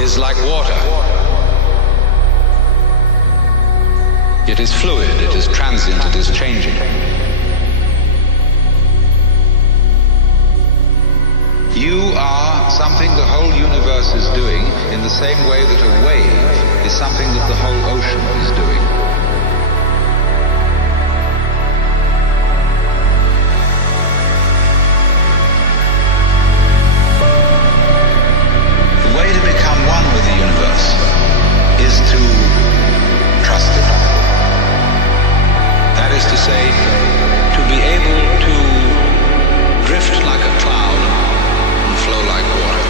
is like water. It is fluid, it is transient, it is changing. You are something the whole universe is doing in the same way that a wave is something that the whole ocean is doing. The way to become one with the universe is to trust it. That is to say, to be able to drift like a cloud and flow like water.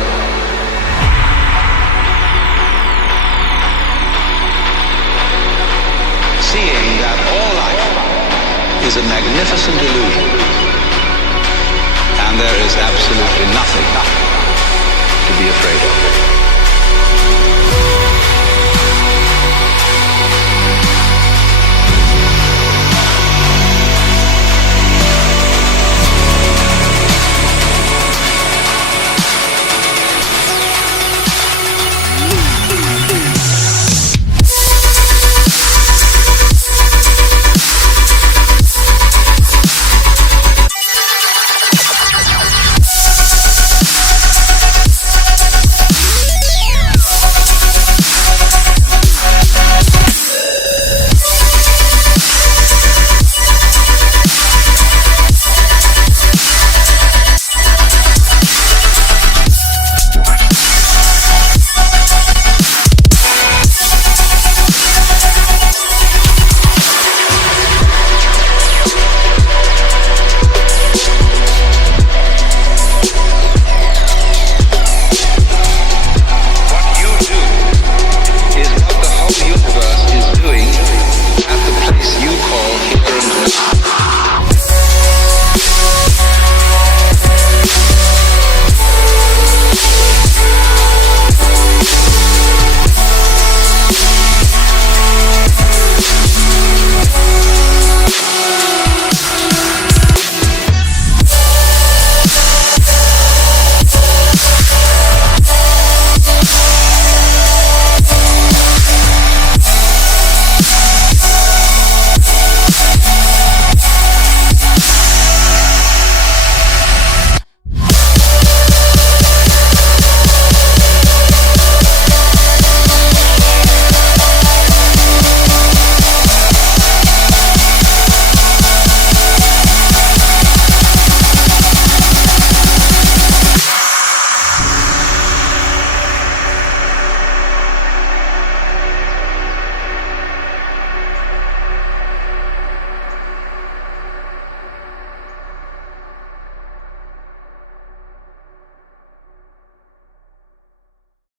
Seeing that all life is a magnificent illusion, and there is absolutely nothing to be afraid of.